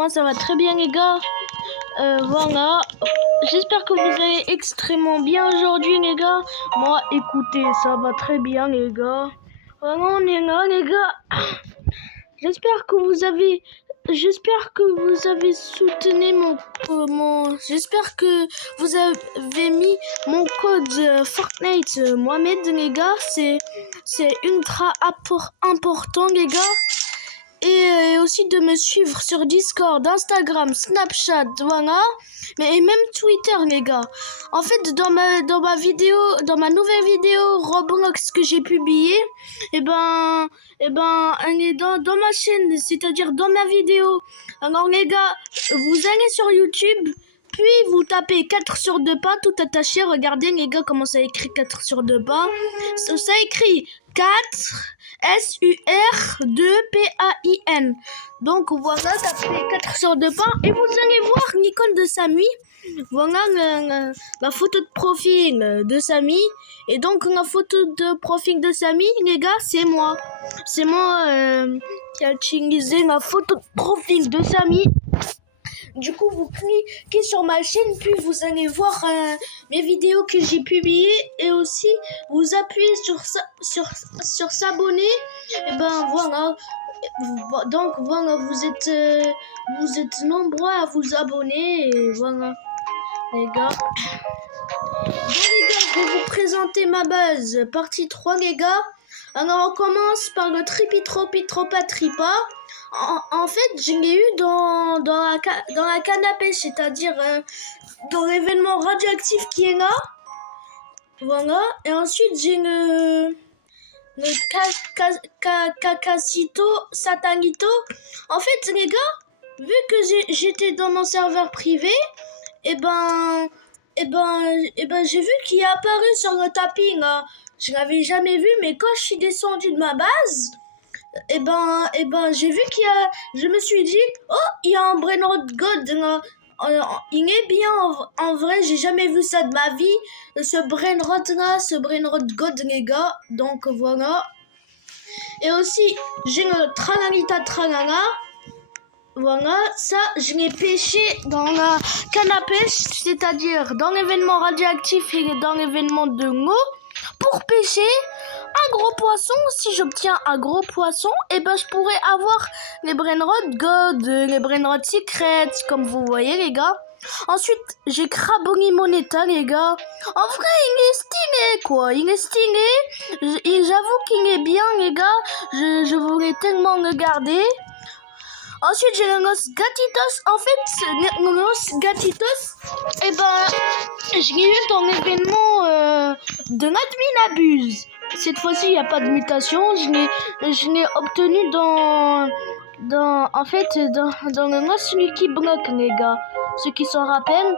Moi ça va très bien les gars. Voilà. J'espère que vous allez extrêmement bien aujourd'hui les gars. Moi écoutez, ça va très bien les gars. Vraiment on est là les gars. J'espère que vous avez soutenu j'espère que vous avez mis mon code Fortnite Mohamed les gars. C'est ultra important les gars. Et aussi de me suivre sur Discord, Instagram, Snapchat, voilà. Mais même Twitter, les gars. En fait, dans ma nouvelle vidéo Roblox que j'ai publiée, elle est dans ma chaîne, c'est-à-dire dans ma vidéo. Alors, les gars, vous allez sur YouTube, puis vous tapez 4 sur 2 pas, tout attaché. Regardez, les gars, comment ça écrit 4 sur 2 pas. Ça écrit 4... SUR2PAIN. Donc voilà, ça fait 4 sur 2 pas. Et vous allez voir l'icône de Samy. Voilà la photo de profil de Samy. Et donc la photo de profil de Samy, les gars, c'est moi. C'est moi qui a utilisé la photo de profil de Samy. Du coup, vous cliquez sur ma chaîne, puis vous allez voir mes vidéos que j'ai publiées et aussi vous appuyez sur s'abonner. Et ben voilà. Donc voilà, vous êtes nombreux à vous abonner et voilà, les gars. Bon les gars, je vais vous présenter ma base. Partie 3 les gars. Alors on commence par le tripa. En fait, je l'ai eu dans la canne à pêche, c'est-à-dire dans l'événement radioactif qui est là. Voilà. Et ensuite, j'ai le Kakasito Satanito. En fait, les gars, vu que j'étais dans mon serveur privé, j'ai vu qu'il est apparu sur le tapis là. Je l'avais jamais vu, mais quand je suis descendu de ma base, j'ai vu je me suis dit, oh, il y a un Brainrot God là. Il est bien en vrai, j'ai jamais vu ça de ma vie. Ce Brainrot God les gars. Donc voilà. Et aussi, j'ai le Tralalita Tralala. Voilà, ça, je l'ai pêché dans la canne à pêche, c'est-à-dire dans l'événement radioactif et dans l'événement de l'eau. Pour pêcher un gros poisson, si j'obtiens un gros poisson, je pourrais avoir les Brainrot God, les Brainrot Secrets, comme vous voyez les gars. Ensuite, j'ai Craboni Moneta les gars. En vrai, il est stylé quoi, il est stylé. Et j'avoue qu'il est bien les gars, je voulais tellement le garder. Ensuite, j'ai le Los Gatitos. En fait, le Los Gatitos, je l'ai eu dans l'événement de l'admin abuse. Cette fois-ci, il n'y a pas de mutation. Je l'ai obtenu dans le Los Lucky Block, les gars. Ceux qui s'en rappellent.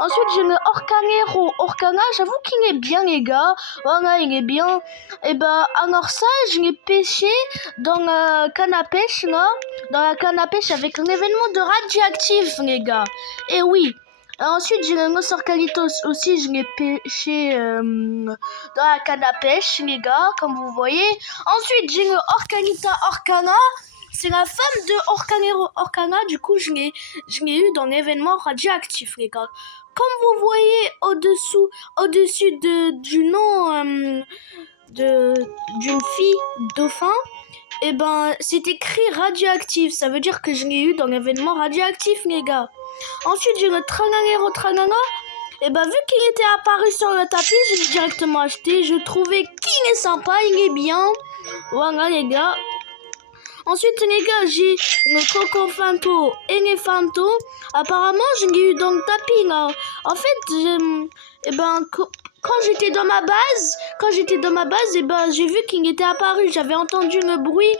Ensuite, j'ai le Orcanero. Orcana, j'avoue qu'il est bien, les gars. Voilà, il est bien. Alors ça, je l'ai pêché dans la canne à pêche, là. Dans la canne à pêche avec l'événement de radioactif, les gars. Et oui. Ensuite, j'ai le Nosorcalitos aussi. Je l'ai pêché dans la canne à pêche, les gars, comme vous voyez. Ensuite, j'ai le Orcanita Orcana. C'est la femme de Orcanero Orcana, du coup je l'ai eu dans l'événement radioactif les gars. Comme vous voyez au-dessus du nom d'une fille dauphin, c'est écrit radioactif, ça veut dire que je l'ai eu dans l'événement radioactif les gars. Ensuite j'ai le Tranganero Trangana, vu qu'il était apparu sur le tapis, je l'ai directement acheté, je trouvais qu'il est sympa, il est bien, voilà les gars. Ensuite, les gars, j'ai le Coco Fanto et les Fanto. Apparemment, je l'ai eu dans le tapis, là. En fait, quand j'étais dans ma base, j'ai vu qu'il était apparu. J'avais entendu le bruit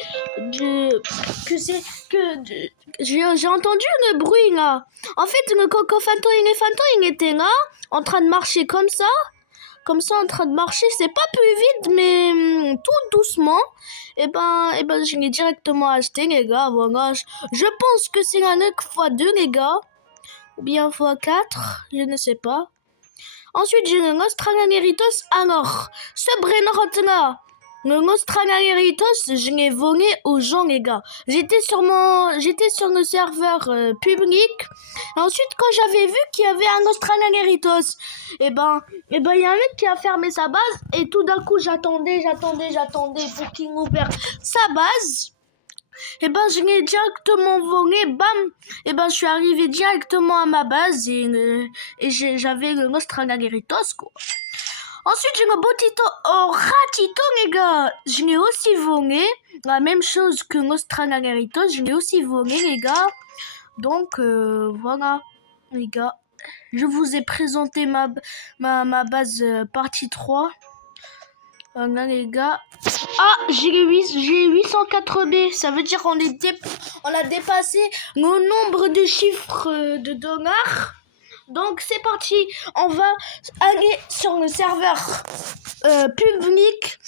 j'ai entendu le bruit, là. En fait, le Coco Fanto et les Fanto, il était là, en train de marcher comme ça, en train de marcher, c'est pas plus vite, mais tout doucement. Je l'ai directement acheté, les gars. Voilà. Je pense que c'est la NUC x2, les gars. Ou bien x4, je ne sais pas. Ensuite, j'ai le Nostrangeritos. Alors, ce Brainrot là, Nostrangaritos, je l'ai volé aux gens, les gars. J'étais sur le serveur public. Et ensuite, quand j'avais vu qu'il y avait un Nostrangaritos, il y a un mec qui a fermé sa base. Et tout d'un coup, j'attendais pour qu'il ouvre sa base. Je l'ai directement volé, bam. Je suis arrivé directement à ma base et j'avais le Nostrangaritos, quoi. Ensuite, j'ai le Botito au Ratito, les gars. Je l'ai aussi volé. La même chose que Nostrangaritos, je l'ai aussi volé, les gars. Donc, voilà, les gars. Je vous ai présenté ma base partie 3. Voilà, les gars. Ah, j'ai 804 B. Ça veut dire qu'on a dépassé le nombre de chiffres de dollars. Donc c'est parti, on va aller sur le serveur public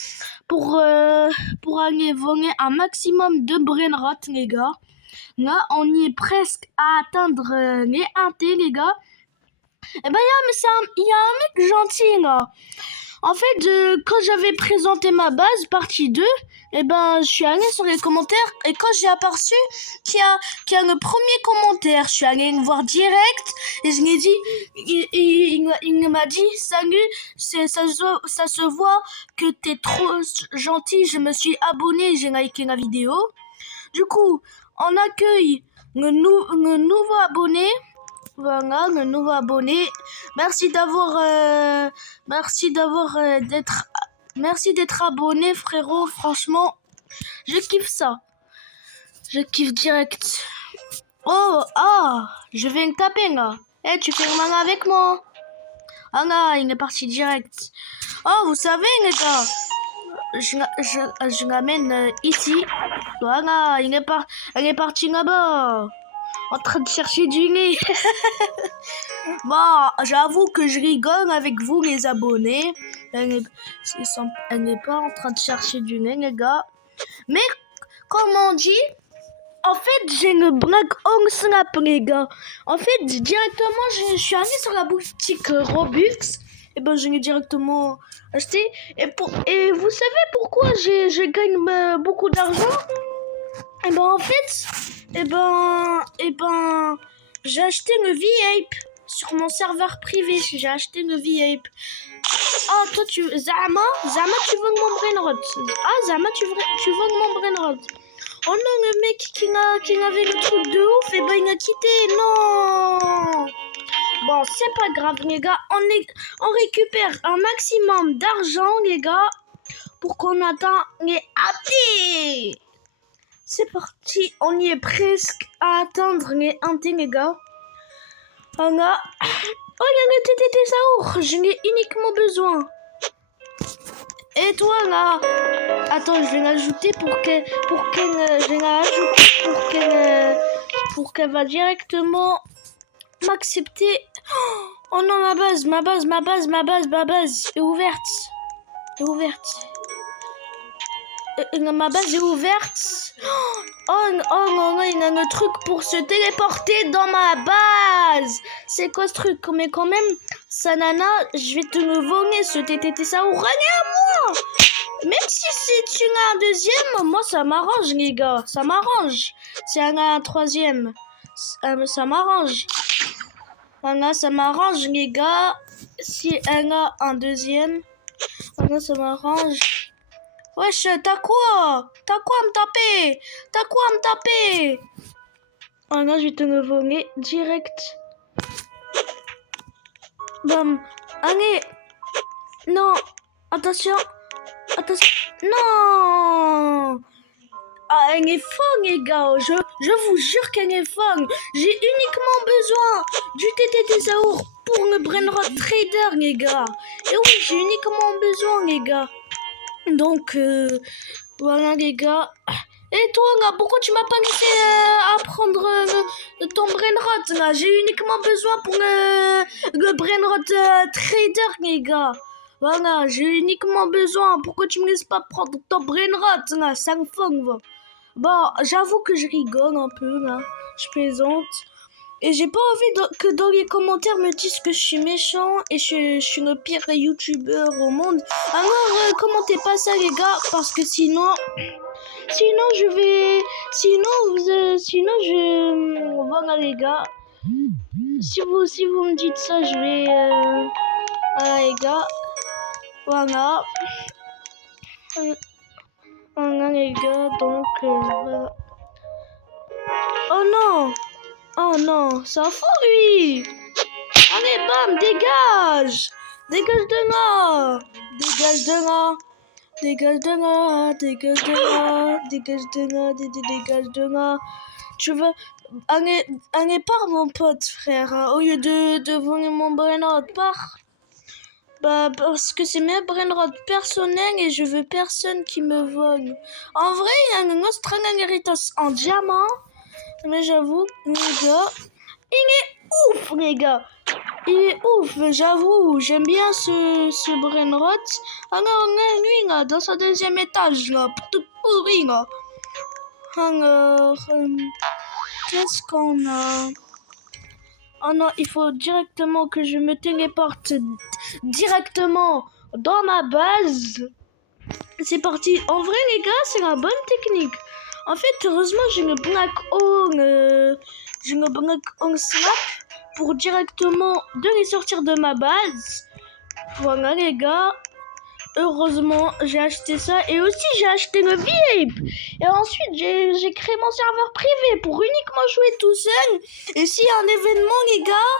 pour aller voler un maximum de brainrot, les gars. Là, on y est presque à atteindre les 1T, les gars. Et il y a un mec gentil, là. En fait, quand j'avais présenté ma base, partie 2, je suis allé sur les commentaires et quand j'ai aperçu qu'il y a le premier commentaire, je suis allé le voir direct et je l'ai dit, il m'a dit, salut, ça se voit que t'es trop gentil, je me suis abonné et j'ai liké la vidéo. Du coup, on accueille le nouveau abonné. Voilà, le nouveau abonné. Merci d'être abonné, frérot. Franchement, je kiffe ça. Je kiffe direct. Oh, je vais me taper, là. Tu fais le malin avec moi. Ah là, il est parti direct. Oh, vous savez, les gars, je l'amène ici. Voilà, elle est partie là-bas. En train de chercher du nez. J'avoue que je rigole avec vous, les abonnés. Elle n'est pas en train de chercher du nez, les gars. Mais, comme on dit, en fait, j'ai le Black Hole Snap, les gars. En fait, directement, je suis allée sur la boutique Robux. Et je l'ai directement acheté. Et vous savez pourquoi je gagne beaucoup d'argent? En fait, j'ai acheté le V-Ape sur mon serveur privé. J'ai acheté le V-Ape. Ah, toi, Zama, tu veux mon brainrot? Ah, Zama, tu veux mon brainrot? Oh non, le mec qui avait le truc de ouf, il a quitté. Non. Bon, c'est pas grave, les gars. On récupère un maximum d'argent, les gars, pour qu'on atteigne les AT. C'est parti, on y est presque à atteindre les 1T, les gars. Voilà. Oh, il y a le TTT Saour, je n'ai uniquement besoin. Et toi, là? Attends, je vais l'ajouter pour qu'elle va directement m'accepter. Oh non, ma base est ouverte. Ma base est ouverte. Oh non, il y a le truc pour se téléporter dans ma base. C'est quoi ce truc? Mais quand même, Sanana, je vais te le voler, ce TTT Saour. Regarde à moi. Même si tu as un deuxième, moi ça m'arrange, les gars. Ça m'arrange. Si elle a un troisième, ça m'arrange. Voilà, ça m'arrange, les gars. Si elle a un deuxième, voilà, ça m'arrange. Wesh, t'as quoi à me taper? Oh non, je vais te le voler direct. Bam. Allez. Non. Attention. Non. Ah, elle est folle, les gars. Je vous jure qu'elle est folle. J'ai uniquement besoin du TTT Saour pour le Brainrot Trader, les gars. Et oui, j'ai uniquement besoin, les gars. Donc, voilà, les gars. Et toi, là, pourquoi tu m'as pas laissé apprendre ton Brainrot, là? J'ai uniquement besoin pour le Brainrot Trader, les gars. Voilà, j'ai uniquement besoin. Pourquoi tu me laisses pas prendre ton Brainrot, là? Ça me fond, va. Bon, j'avoue que je rigole un peu, là. Je plaisante. Et j'ai pas envie que dans les commentaires me disent que je suis méchant et je suis le pire youtubeur au monde. Alors commentez pas ça les gars, parce que sinon je vais... Sinon je... Voilà les gars. Si vous me dites ça, je vais... Voilà les gars. Voilà. Voilà les gars, donc... voilà. Oh non! Oh non, c'est un fou lui! Allez, bam, dégage! Dégage de là! Dégage de là! Dégage de là! Dégage de là! Dégage de là! Dégage de là! Tu veux... Allez, pars mon pote, frère, hein, au lieu de voler mon brainrot, pars! Bah, parce que c'est mes brainrot personnels et je veux personne qui me vole. En vrai, il y a un Australoritos en diamant. Mais j'avoue, les gars, il est ouf, les gars. Il est ouf, j'avoue. J'aime bien ce brainrot. Alors, lui, là, dans sa deuxième étage, là, tout pourri, là. Alors, qu'est-ce qu'on a? Oh non, il faut directement que je me téléporte directement dans ma base. C'est parti. En vrai, les gars, c'est la bonne technique. En fait, heureusement, j'ai le Black Hole Snap pour directement de les sortir de ma base. Voilà, les gars. Heureusement, j'ai acheté ça. Et aussi, j'ai acheté le VIP. Et ensuite, j'ai créé mon serveur privé pour uniquement jouer tout seul. Et s'il y a un événement, les gars,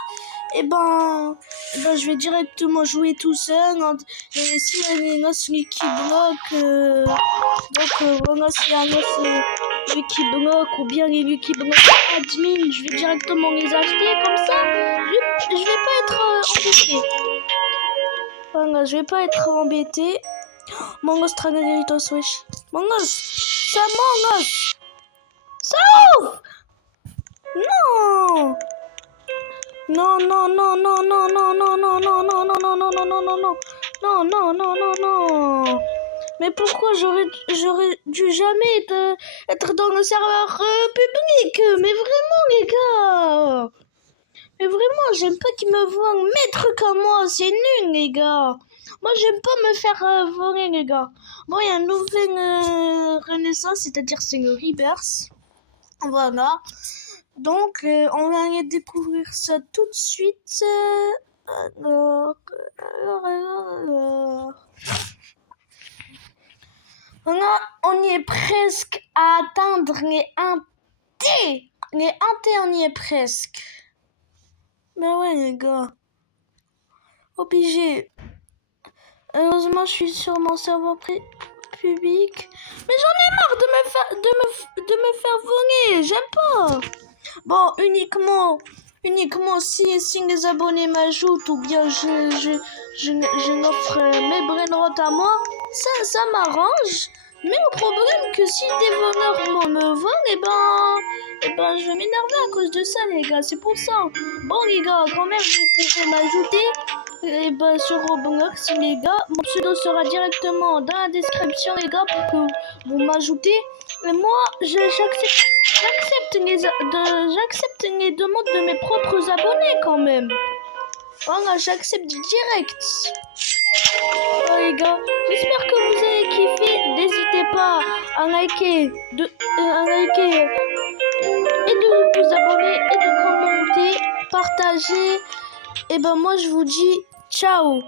je vais directement jouer tout seul. Et s'il y a un os qui bloque, voilà, s'il y a un os qui bloque ou bien les Lucky Block admin, je vais directement les acheter. Comme ça, je vais pas être embêté. Voilà, je vais pas être embêté. Mongos Tragalitos, wesh. Mongos! C'est Mongos! Sauf! Non! Non, non, non, non, non, non, non, non, non, non, non, non, non, non, non, non, non. Non, non, non, non, non. Mais pourquoi j'aurais dû jamais être dans le serveur public? Mais vraiment, les gars! Mais vraiment, j'aime pas qu'ils me voient maître comme moi, c'est nul, les gars. Moi, j'aime pas me faire voler, les gars. Bon, il y a une nouvelle renaissance, c'est-à-dire c'est le Rebirth. Voilà. Donc, on va aller découvrir ça tout de suite. Alors. On y est presque à atteindre les 1T. Les 1T, on y est presque. Mais ouais, les gars. Obligé. Heureusement, je suis sur mon serveur public. Mais j'en ai marre de me faire voler. J'aime pas. Bon, uniquement si les abonnés m'ajoutent ou bien je n'offre mes brainrots à moi, ça m'arrange. Mais le problème que si des voleurs me volent, je vais m'énerver à cause de ça, les gars. C'est pour ça. Bon, les gars, quand même, vous pouvez m'ajouter sur Roblox, les gars. Mon pseudo sera directement dans la description, les gars, pour que vous m'ajoutez. Et moi, j'accepte les demandes de mes propres abonnés, quand même. Voilà, j'accepte direct. Oh, les gars, j'espère que vous avez kiffé. N'hésitez pas à liker, et de vous abonner et de commenter, partager. Et moi je vous dis ciao.